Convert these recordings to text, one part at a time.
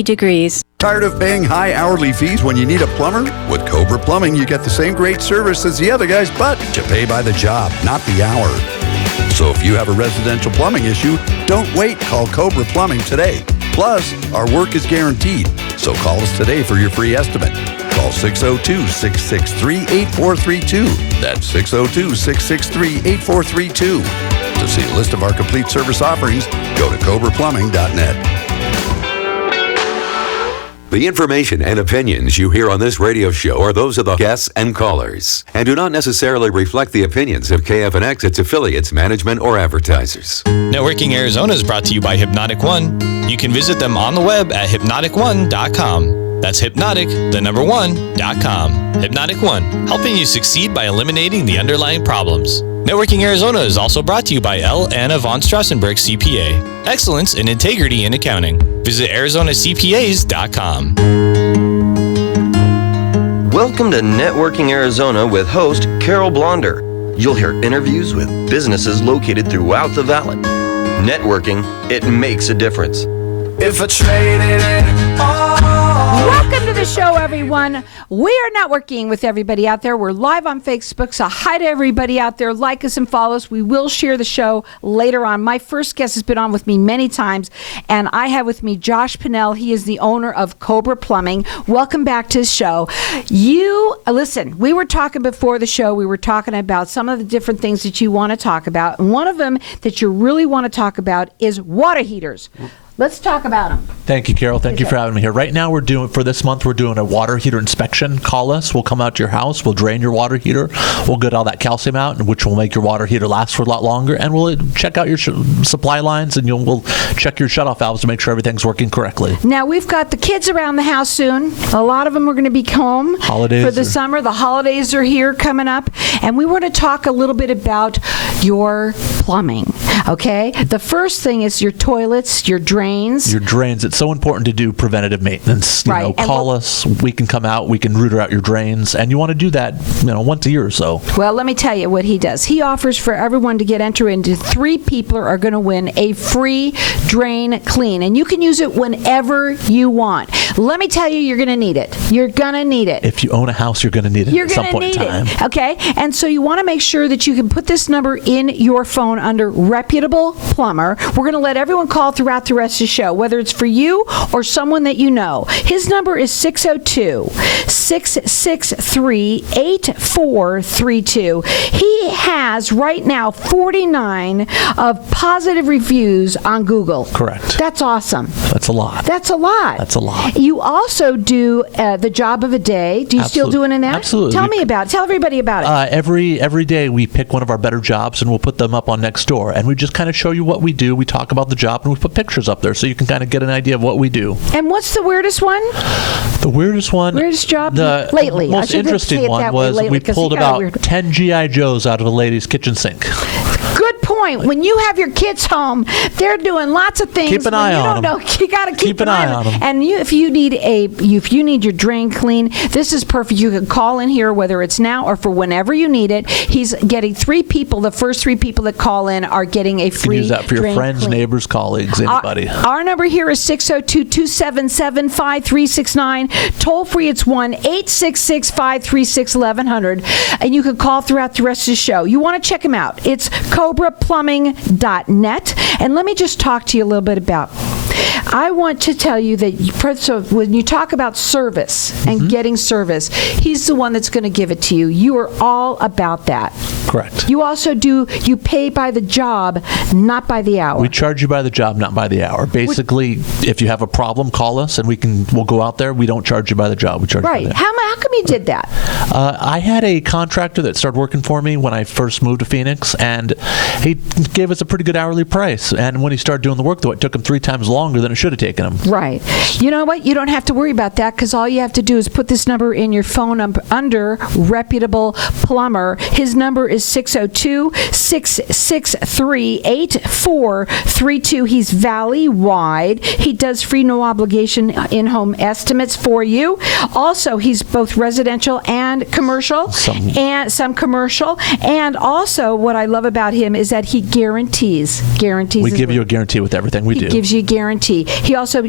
degrees. Tired of paying high hourly fees when you need a plumber? With Cobra Plumbing, you get the same great service as the other guys, but you pay by the job, not the hour. So if you have a residential plumbing issue, don't wait. Call Cobra Plumbing today. Plus, our work is guaranteed. So call us today for your free estimate. Call 602-663-8432. That's 602-663-8432. To see a list of our complete service offerings, go to cobraplumbing.net. The information and opinions you hear on this radio show are those of the guests and callers and do not necessarily reflect the opinions of KFNX, its affiliates, management, or advertisers. Networking Arizona is brought to you by Hypnotic One. You can visit them on the web at hypnotic1.com. That's hypnotic1.com. Hypnotic One, helping you succeed by eliminating the underlying problems. Networking Arizona is also brought to you by L. Anna von Strassenberg CPA. Excellence in integrity in accounting. Visit ArizonaCPAs.com. Welcome to Networking Arizona with host Carol Blonder. You'll hear interviews with businesses located throughout the valley. Networking, it makes a difference. If I traded it all. Welcome to the show, everyone. We are networking with everybody out there. We're live on Facebook, so hi to everybody out there. Like us and follow us. We will share the show later on. My first guest has been on with me many times, and I have with me Josh Pinnell. He is the owner of Cobra Plumbing. Welcome back to the show. Listen, we were talking before the show. We were talking about some of the different things that you want to talk about, and one of them that you really want to talk about is water heaters. Let's talk about them. Thank you, Carol. Thank you for having me here. Right now, we're doing a water heater inspection. Call us. We'll come out to your house. We'll drain your water heater. We'll get all that calcium out, which will make your water heater last for a lot longer. And we'll check out your supply lines, and we'll check your shutoff valves to make sure everything's working correctly. Now, we've got the kids around the house soon. A lot of them are going to be home for the summer. The holidays are here coming up. And we want to talk a little bit about your plumbing, okay? The first thing is your toilets, your drains. Your drains. It's so important to do preventative maintenance. Call us. We can come out. We can root out your drains. And you want to do that, once a year or so. Well, let me tell you what he does. He offers for everyone to get entered into 3 people are going to win a free drain clean. And you can use it whenever you want. Let me tell you, you're going to need it. You're going to need it. If you own a house, you're going to need it at some point in time. Okay? And so you want to make sure that you can put this number in your phone under Reputable Plumber. We're going to let everyone call throughout the rest of the show, whether it's for you or someone that you know. His number is 602-663-8432. He has right now 49 of positive reviews on Google. Correct. That's awesome. That's a lot. That's a lot. That's a lot. You also do the job of a day. Do you still do it in that? Absolutely. Tell everybody about it. Every day we pick one of our better jobs and we'll put them up on Nextdoor, and we just kind of show you what we do. We talk about the job and we put pictures up there so you can kind of get an idea of what we do. And what's the weirdest one? The weirdest one? Weirdest job? The most interesting one was we pulled about 10 G.I. Joes out of a lady's kitchen sink. Good point. When you have your kids home, they're doing lots of things. Keep an eye on them. You got to keep an eye on them. And if you need your drain clean, this is perfect. You can call in here, whether it's now or for whenever you need it. He's getting 3 people. The first 3 people that call in are getting a free drain clean. You can use that for your friends, neighbors, colleagues, anybody. Our number here is 602-277-5369. Toll free, it's 1-866-536-1100. And you can call throughout the rest of the show. You want to check him out. It's Cobraplumbing.net. And let me just talk to you a little bit about. I want to tell you that when you talk about service and getting service, he's the one that's going to give it to you. You are all about that. Correct. You also you pay by the job, not by the hour. We charge you by the job, not by the hour. Basically, if you have a problem, call us and we'll go out there. We don't charge you by the job. We charge you by the hour. How come you did that? I had a contractor that started working for me when I first moved to Phoenix, and he gave us a pretty good hourly price. And when he started doing the work, though, it took him 3 times longer than it should have taken him. Right. You know what? You don't have to worry about that because all you have to do is put this number in your phone under Reputable Plumber. His number is 602-663-8432. He's valley-wide. He does free, no obligation in-home estimates for you. Also, he's both residential and commercial, some commercial. And also, what I love about him is that he guarantees. We give you a guarantee with everything we do. He gives you a guarantee. guarantee.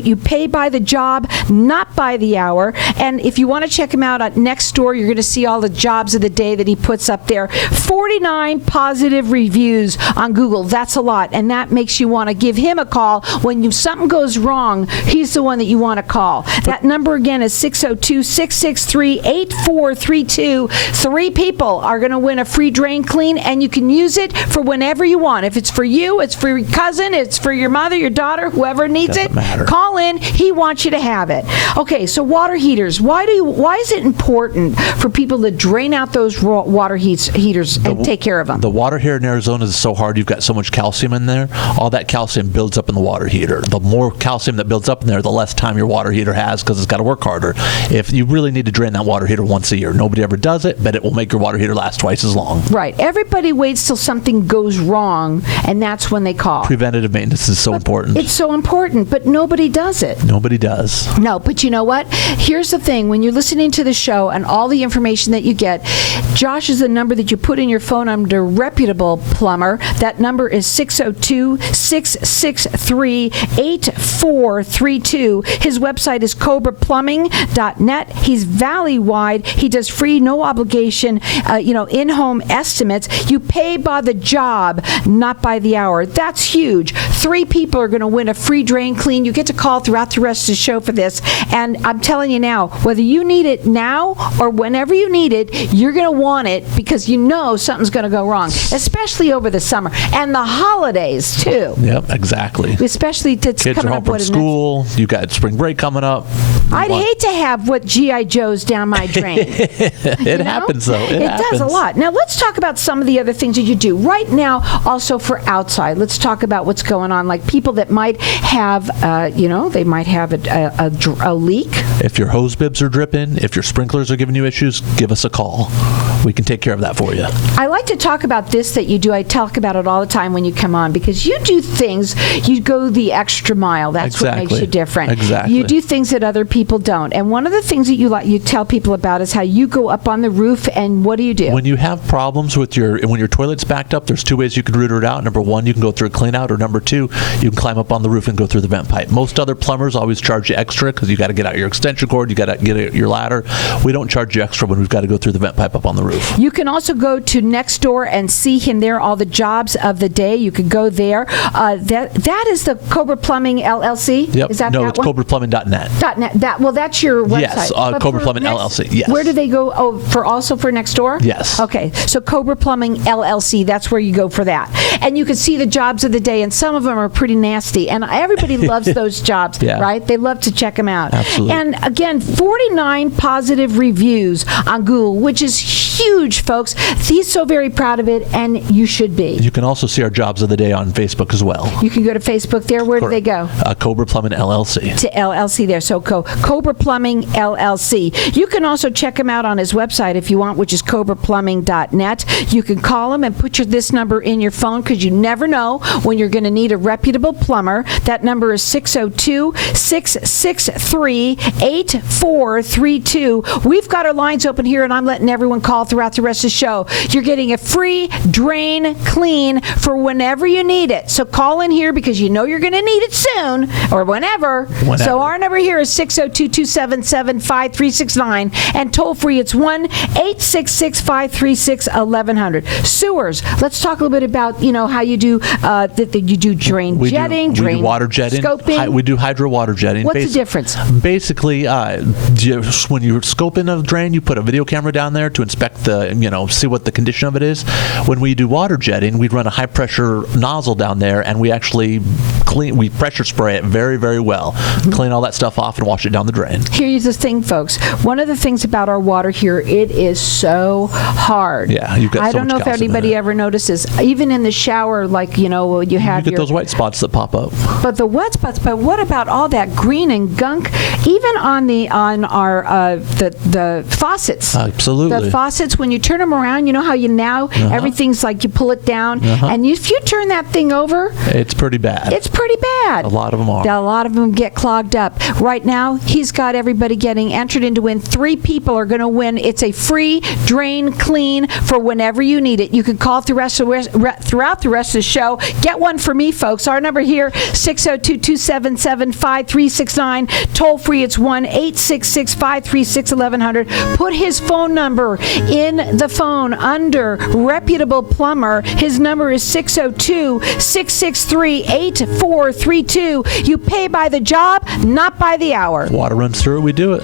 You pay by the job, not by the hour. And if you want to check him out at Nextdoor, you're going to see all the jobs of the day that he puts up there. 49 positive reviews on Google. That's a lot. And that makes you want to give him a call. When something goes wrong, he's the one that you want to call. That number again is 602-663-8432. 3 people are going to win a free drain clean, and you can use it for whenever you want. If it's for you, it's for your cousin, it's for your mother, your daughter, whoever needs it. Matter. Call in. He wants you to have it. Okay, so water heaters. Why is it important for people to drain out those water heaters and take care of them? The water here in Arizona is so hard. You've got so much calcium in there. All that calcium builds up in the water heater. The more calcium that builds up in there, the less time your water heater has because it's got to work harder. If you really need to drain that water heater once a year, nobody ever does it, but it will make your water heater last twice as long. Right. Everybody waits till something goes wrong, and that's when they call. Preventative maintenance is so important. It's so important, but nobody does it. Nobody does. No, but you know what? Here's the thing. When you're listening to the show and all the information that you get, Josh is the number that you put in your phone under Reputable Plumber. That number is 602-663-8432. His website is Cobraplumbingllc.net. He's valley-wide. He does free, no obligation, in-home estimates. You pay by the job, not by the hour. That's huge. 3 people are going to win a free drain clean. You get to call throughout the rest of the show for this. And I'm telling you now, whether you need it now or whenever you need it, you're going to want it because you know something's going to go wrong, especially over the summer and the holidays, too. Yep, exactly. Especially kids are home from school. You got spring break coming up. I'd hate to have what G.I. Joe's down my drain. It happens, though. It does a lot. Now, let's talk about some of the other things that you do. Right now, also for outside, let's talk about what's going on. Like people that might have, they might have a leak. If your hose bibs are dripping, if your sprinklers are giving you issues, give us a call. We can take care of that for you. I like to talk about this that you do. I talk about it all the time when you come on because you do things, you go the extra mile. That's what makes you different. Exactly. You do things that other people don't. And one of the things that you tell people about is how you go up on the roof and what do you do? When you have problems when your toilet's backed up, there's 2 ways you can root it out. Number 1, you can go through a clean out, or number 2, you can climb up on the roof and go through the vent pipe. Most other plumbers always charge you extra because you got to get out your extension cord, you got to get your ladder. We don't charge you extra when we've got to go through the vent pipe up on the roof. You can also go to Nextdoor and see him there, all the jobs of the day. You could go there. That is the Cobra Plumbing LLC? Yep. Is that no, that it's one? Cobraplumbing.net. That's your website. Yes, Cobra Plumbing LLC. Yes. Where do they go? Oh, for Nextdoor? Yes. Okay, so Cobra Plumbing LLC, that's where you go for that. And you can see the jobs of the day, and some of them are pretty nasty. And everybody loves those jobs, right? They love to check them out. Absolutely. And again, 49 positive reviews on Google, which is huge, folks. He's so very proud of it, and you should be. You can also see our jobs of the day on Facebook as well. You can go to Facebook there. Where do they go? Cobra Plumbing LLC. To LLC there. So Cobra Plumbing LLC. You can also check him out on his website if you want, which is Cobraplumbing.net. You can call him and put this number in your phone because you never know when you're going to need a reputable plumber. That number is 602-663-8432. We've got our lines open here, and I'm letting everyone call throughout the rest of the show. You're getting a free drain clean for whenever you need it. So call in here because you know you're going to need it soon or whenever. So our number here is 602-277-5369, and toll free it's 1-866-536-1100. Sewers. Let's talk a little bit about how you do you do drain jetting, we do water jetting, scoping. We do hydro water jetting. What's the difference? Basically, when you're scoping a drain, you put a video camera down there to inspect see what the condition of it is. When we do water jetting, we run a high pressure nozzle down there, and we actually we pressure spray it very, very well. Clean all that stuff off and wash it down the drain. Here's the thing, folks. One of the things about our water here, it is so hard. Yeah, you've got I don't know if anybody ever notices, even in the shower, you have those white spots that pop up. But the wet spots. But what about all that green and gunk? Even on our the faucets. Absolutely. The faucets faucets, when you turn them around, you know how you now, everything's like you pull it down, and if you turn that thing over, it's pretty bad. It's pretty bad. A lot of them are. A lot of them get clogged up. Right now, he's got everybody getting entered in to win. 3 people are going to win. It's a free drain clean for whenever you need it. You can call throughout the rest of the show. Get one for me, folks. Our number here, 602-277-5369. Toll free, it's 1-866-536-1100. Put his phone number in the phone under Reputable Plumber. His number is 602-663-8432. You pay by the job, not by the hour. Water runs through it, we do it.